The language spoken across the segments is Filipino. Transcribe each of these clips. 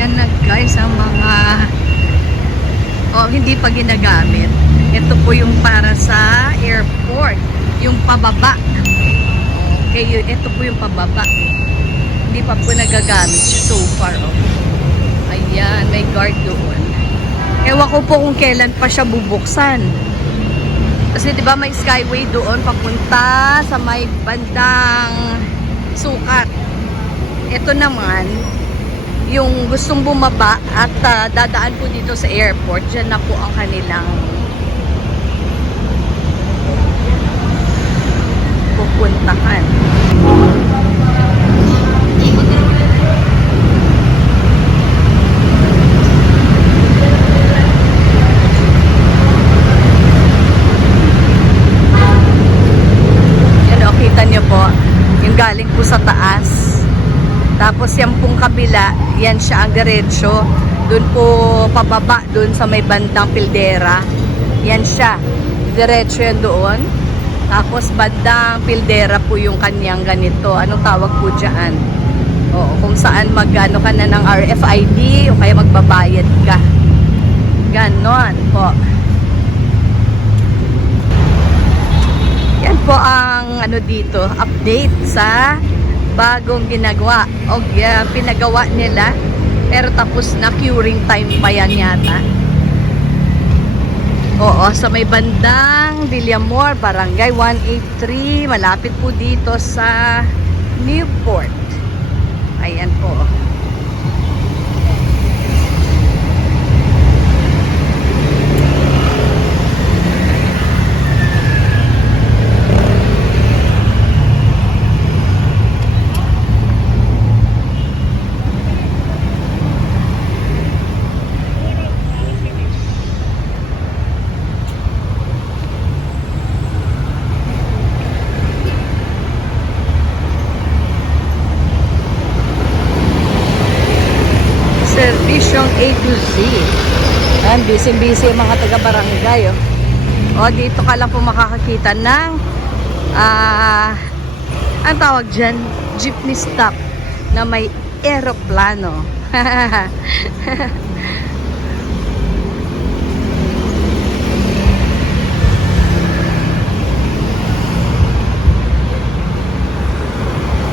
Yan na guys ang mga hindi pa ginagamit. Ito po yung para sa airport. Yung pababa. Okay, ito po yung pababa. Hindi pa po nagagamit so far. Ayan, may guard doon. Ewan ko po kung kailan pa siya bubuksan. Kasi 'di ba may skyway doon papunta sa may bandang Sukat. Ito naman yung gustong bumaba at dadaan po dito sa airport. Diyan na po ang kanilang pupuntahan. Kita nyo po, yung galing po sa taas. Tapos yan pong kabila, yan siya ang diretsyo. Doon po pababa, doon sa may bandang Pildera. Yan siya. Diretsyo yan doon. Tapos bandang Pildera po yung kanyang ganito. Anong tawag po dyan? Oo, kung saan mag-ano ka na ng RFID o kaya magbabayad ka. Ganon po. Yan po ang ano dito, update sa bagong ginagawa. Pinagawa nila. Pero tapos na, curing time pa yan yata. Oo, sa may bandang Villamor, Barangay 183. Malapit po dito sa Newport. Ayan po. Servisyong A to Z. Ayan, busy-busy yung mga taga-barangay. Dito ka lang po makakakita ng ang tawag dyan, jeepney stop na may aeroplano.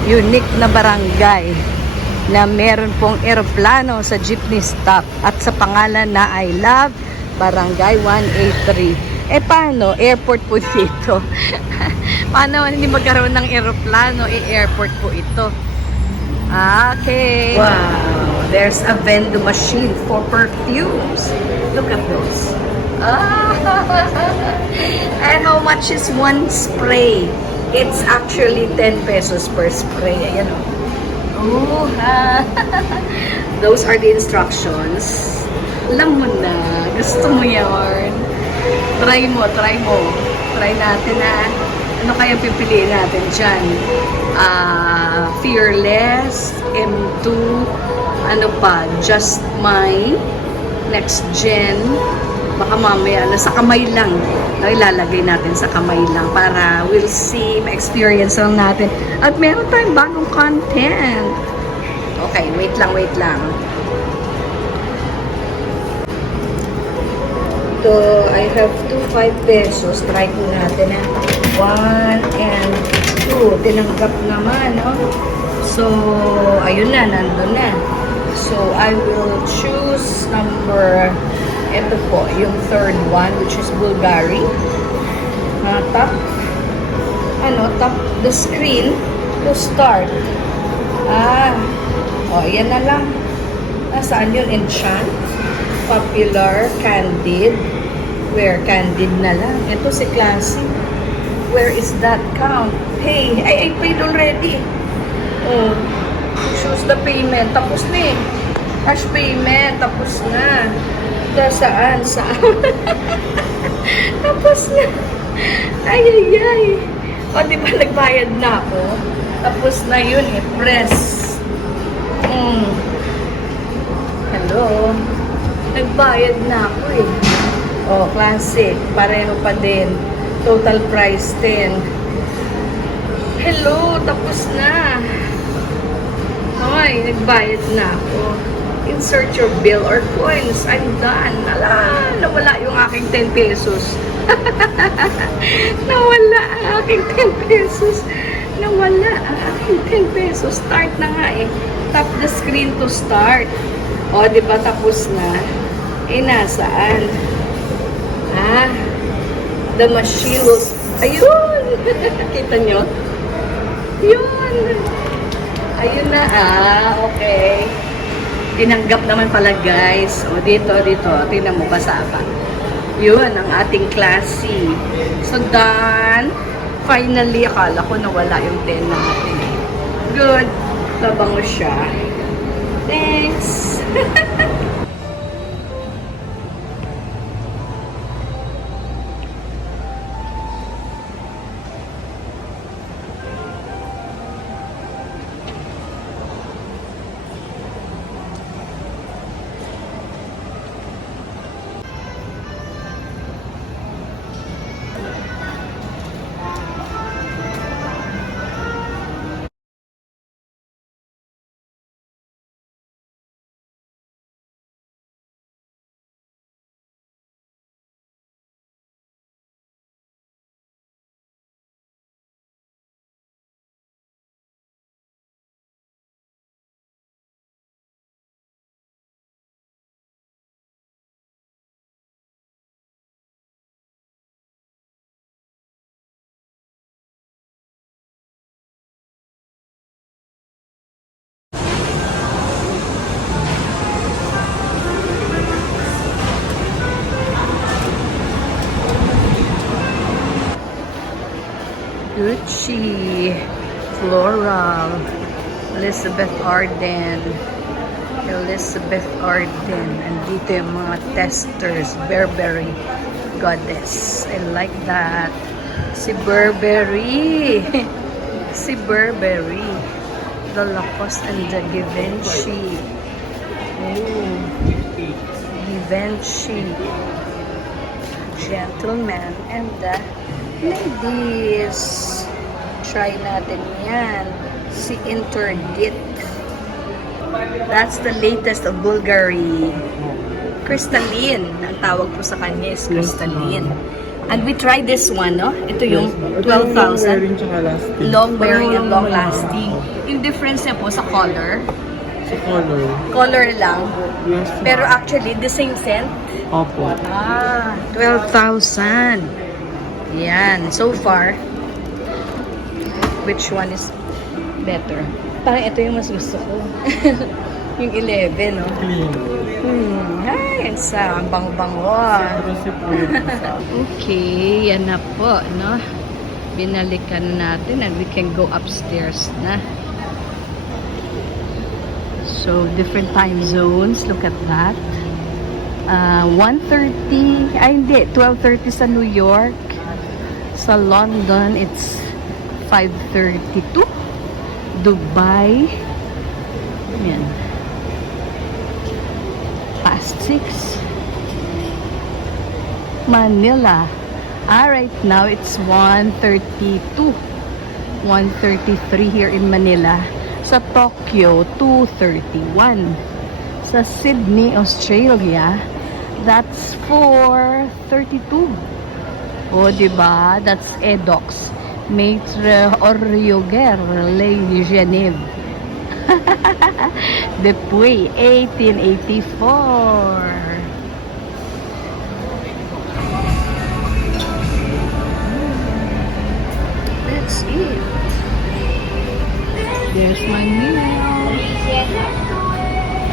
Unique na barangay na meron pong eroplano sa jeepney stop at sa pangalan na I Love Barangay 183. Paano? Airport po dito. Paano hindi magkaroon ng eroplano? Airport po ito. Okay. Wow. There's a vending machine for perfumes. Look at those. And how much is one spray? It's actually 10 pesos per spray. Ayan o. Those are the instructions. Alam mo na, gusto mo yan. Try mo. Try natin na. Ano kaya pipiliin natin dyan? Fearless, M2, ano pa, Just Mine, Next Gen. Baka mamaya, nasa kamay lang. Ilalagay natin sa kamay lang para we'll see, ma-experience lang natin. At meron tayong bagong content. Okay, wait lang. So, I have 5 pesos. Try ko natin 1 and 2. Tinanggap naman, no? So, ayun na, nandun na. So, I will choose number, ito po, yung third one, which is Bulgari. Tap the screen to start. Yan na lang. Nasaan yun? Enchant, Popular, Candid. Where? Candid na lang. Ito si Classy. Where is that count? Pay. I paid already. Choose the payment. Tapos na eh. Cash payment. Tapos na. Saan? Tapos na. Ay. Di ba nagbayad na ako? Tapos na yun eh. Press. Hello. Nagbayad na ako eh. Classic. Pareho pa din. Total price 10. Hello. Tapos na. Ay, nagbayad na ako. insert your bill or coins. I'm done. Ala, nawala yung aking 10 pesos. Nawala ang aking 10 pesos. Nawala ang aking 10 pesos. Start na nga eh. Tap the screen to start. O, di ba tapos na? Eh, nasaan? Ah, the machine will... Ayun! Kita nyo? Yun! Ayun na, okay. Tinanggap naman pala, guys. O, dito. Tingnan mo, basa pa. Yun, ang ating classy. So, done. Finally, akala ko nawala yung 10 natin. Good. Tabango siya. Thanks. Gucci, Floral, Elizabeth Arden, andito yung mga testers, Burberry Goddess, I like that, si Burberry, the Lacoste and the Givenchy, Givenchy, gentlemen, and the ladies. Try natin yan. Si Interdit. That's the latest of Bulgari. Crystalline. Ang tawag po sa kanya is crystalline. And we tried this one, no? Ito yung 12,000. Long wearing and long lasting. Yung difference niya po sa color. Sa color. Color lang. Yes. Pero actually, the same scent. Opo. 12,000. Yan. So far, which one is better? Parang ito yung mas gusto ko. Yung 11, no? Clean. Ay, ang bango-bango. Kasi po yun. Okay, yan na po, no? Binalikan natin and we can go upstairs na. So, different time zones. Look at that. 1:30, ay hindi, 12:30 sa New York. Sa London, it's 5:32. Dubai, yan, past 6. Manila, right now it's 1:32. 1:33 here in Manila. Sa Tokyo, 2:31. Sa Sydney, Australia, that's 4:32. O, diba? That's Edox. Maitre Orioguer, Lady Genève. Depuis 1884. That's it. There's my meal.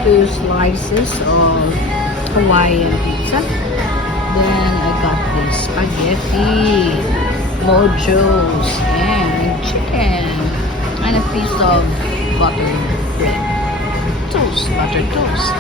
2 slices of Hawaiian pizza. Then I got this spaghetti, mojos, and chicken, and a piece of buttered bread. Butter toast.